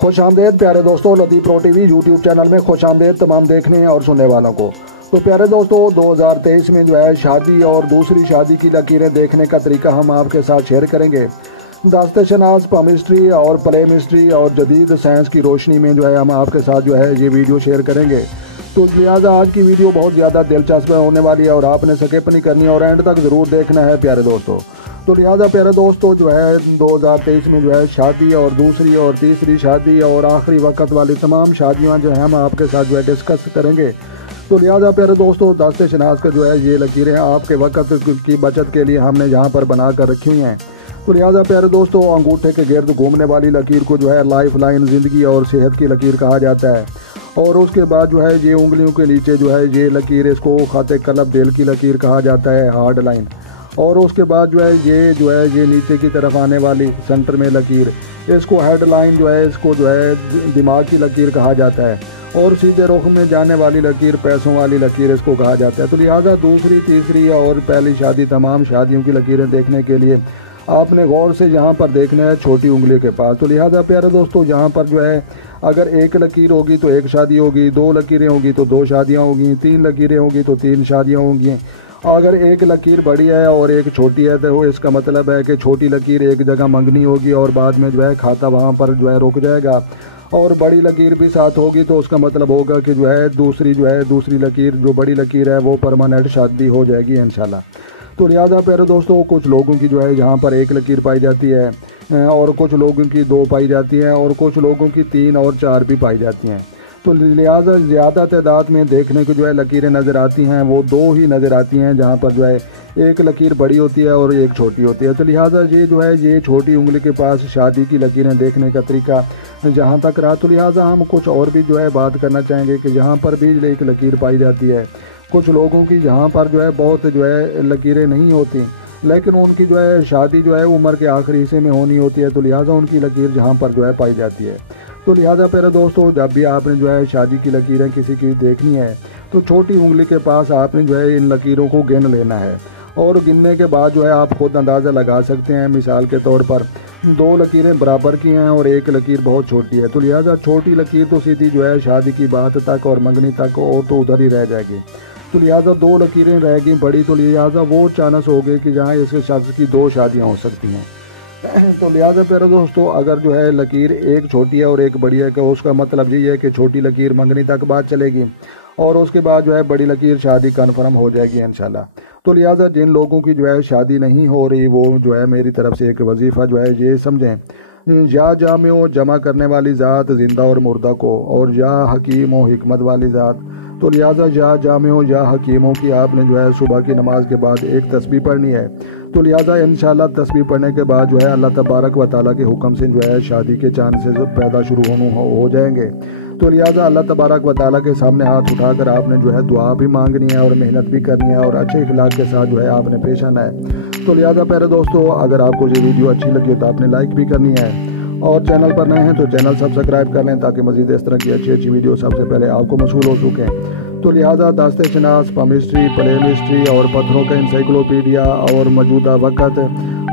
خوش آمدید پیارے دوستوں، لطیف پرو ٹی وی یوٹیوب چینل میں خوش آمدید تمام دیکھنے اور سننے والوں کو۔ تو پیارے دوستوں، 2023 میں شادی اور دوسری شادی کی لکیریں دیکھنے کا طریقہ ہم آپ کے ساتھ شیئر کریں گے۔ داستہ شناس پامسٹری اور پلے مسٹری اور جدید سائنس کی روشنی میں ہم آپ کے ساتھ یہ ویڈیو شیئر کریں گے۔ تو لہٰذا آج کی ویڈیو بہت زیادہ دلچسپ ہونے والی ہے اور آپ نے سکپ نہیں کرنی اور اینڈ تک ضرور دیکھنا ہے پیارے دوستوں۔ تو لہٰذا پیارے دوستوں 2023 میں شادی اور دوسری اور تیسری شادی اور آخری وقت والی تمام شادیاں ہم آپ کے ساتھ ڈسکس کریں گے۔ تو لہٰذا پیارے دوستوں داستہ شناس کا یہ لکیریں آپ کے وقت کی بچت کے لیے ہم نے یہاں پر بنا کر رکھی ہوئی ہیں۔ تو لہٰذا پیارے دوستوں انگوٹھے کے گرد گھومنے والی لکیر کو لائف لائن زندگی اور صحت کی لکیر کہا جاتا ہے، اور اس کے بعد یہ انگلیوں کے نیچے یہ لکیر اس کو خط قلب دل کی لکیر کہا جاتا ہے، ہارڈ لائن، اور اس کے بعد یہ نیچے کی طرف آنے والی سینٹر میں لکیر اس کو ہیڈ لائن اس کو دماغ کی لکیر کہا جاتا ہے، اور سیدھے رخ میں جانے والی لکیر پیسوں والی لکیر اس کو کہا جاتا ہے۔ تو لہٰذا دوسری تیسری اور پہلی شادی تمام شادیوں کی لکیریں دیکھنے کے لیے آپ نے غور سے یہاں پر دیکھنا ہے چھوٹی انگلی کے پاس۔ تو لہٰذا پیارے دوستوں یہاں پر اگر ایک لکیر ہوگی تو ایک شادی ہوگی، دو لکیریں ہوگی تو دو شادیاں ہوگی، تین لکیریں ہوگی تو تین شادیاں ہوں گی۔ اگر ایک لکیر بڑی ہے اور ایک چھوٹی ہے تو اس کا مطلب ہے کہ چھوٹی لکیر ایک جگہ منگنی ہوگی اور بعد میں کھاتا وہاں پر رک جائے گا، اور بڑی لکیر بھی ساتھ ہوگی تو اس کا مطلب ہوگا کہ دوسری لکیر جو بڑی لکیر ہے وہ پرماننٹ شادی ہو جائے گی انشاءاللہ۔ تو لہٰذا پیارے دوستوں کچھ لوگوں کی یہاں پر ایک لکیر پائی جاتی ہے اور کچھ لوگوں کی دو پائی جاتی ہیں اور کچھ لوگوں کی تین اور چار بھی پائی جاتی ہیں۔ تو لہٰذا زیادہ تعداد میں دیکھنے کو لکیریں نظر آتی ہیں وہ دو ہی نظر آتی ہیں، جہاں پر ایک لکیر بڑی ہوتی ہے اور ایک چھوٹی ہوتی ہے۔ تو لہٰذا یہ چھوٹی انگلی کے پاس شادی کی لکیریں دیکھنے کا طریقہ جہاں تک رہا، تو لہٰذا ہم کچھ اور بھی بات کرنا چاہیں گے کہ یہاں پر بھی ایک لکیر پائی جاتی ہے۔ کچھ لوگوں کی یہاں پر بہت لکیریں نہیں ہوتی، لیکن ان کی شادی عمر کے آخری حصے میں ہونی ہوتی ہے، تو لہٰذا ان کی لکیر جہاں پر پائی جاتی ہے۔ تو لہٰذا پیارے دوستوں جب بھی آپ نے شادی کی لکیریں کسی کی دیکھنی ہے تو چھوٹی انگلی کے پاس آپ نے ان لکیروں کو گن لینا ہے، اور گننے کے بعد آپ خود اندازہ لگا سکتے ہیں۔ مثال کے طور پر دو لکیریں برابر کی ہیں اور ایک لکیر بہت چھوٹی ہے، تو لہٰذا چھوٹی لکیر تو سیدھی شادی کی بات تک اور منگنی تک اور تو ادھر ہی رہ جائے گی۔ تو لہٰذا دو لکیریں رہ گئی بڑی، تو لہٰذا وہ چانس ہو گئے کہ جہاں اس شخص کی دو شادیاں ہو سکتی ہیں۔ تو لہٰذا پیارے دوستوں اگر لکیر ایک چھوٹی ہے اور ایک بڑی ہے کہ اس کا مطلب یہ ہے کہ چھوٹی لکیر منگنی تک بات چلے گی اور اس کے بعد بڑی لکیر شادی کنفرم ہو جائے گی انشاءاللہ۔ تو لہٰذا جن لوگوں کی شادی نہیں ہو رہی وہ میری طرف سے ایک وظیفہ یہ سمجھیں، یا جامع و جمع کرنے والی ذات زندہ اور مردہ کو، اور یا حکیم و حکمت والی ذات۔ تو لہٰذا یا جامع و یا حکیموں کی آپ نے صبح کی نماز کے بعد ایک تسبیح پڑھنی ہے۔ تو لہٰذا انشاءاللہ تسبیح پڑھنے کے بعد اللہ تبارک و تعالیٰ کے حکم سے شادی کے چانسز پیدا شروع ہو جائیں گے۔ تو لہٰذا اللہ تبارک و تعالیٰ کے سامنے ہاتھ اٹھا کر آپ نے دعا بھی مانگنی ہے اور محنت بھی کرنی ہے اور اچھے اخلاق کے ساتھ آپ نے پیش آنا ہے۔ تو لہٰذا پیارے دوستوں اگر آپ کو یہ ویڈیو اچھی لگی تو آپ نے لائک بھی کرنی ہے، اور چینل پر نئے ہیں تو چینل سبسکرائب کر لیں تاکہ مزید اس طرح کی اچھی ویڈیو سب سے پہلے آپ کو موصول ہو سکیں۔ تو لہٰذا داستہ شناس پامسٹری پلے مسٹری اور پتھروں کا انسائکلوپیڈیا اور موجودہ وقت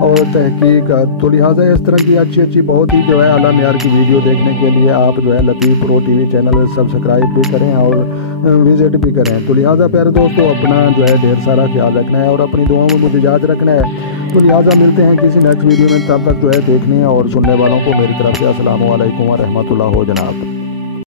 اور تحقیق، تو لہٰذا اس طرح کی اچھی بہت ہی اعلیٰ معیار کی ویڈیو دیکھنے کے لیے آپ لطیف پرو ٹی وی چینل سبسکرائب بھی کریں اور وزٹ بھی کریں۔ تو لہٰذا پیارے دوستوں اپنا ڈھیر سارا خیال رکھنا ہے اور اپنی دعاؤں میں مجھے یاد رکھنا ہے۔ تو لہٰذا ملتے ہیں کسی نیکسٹ ویڈیو میں، تب تک دیکھنے اور سننے والوں کو میری طرف سے السلام علیکم ورحمۃ اللہ جناب۔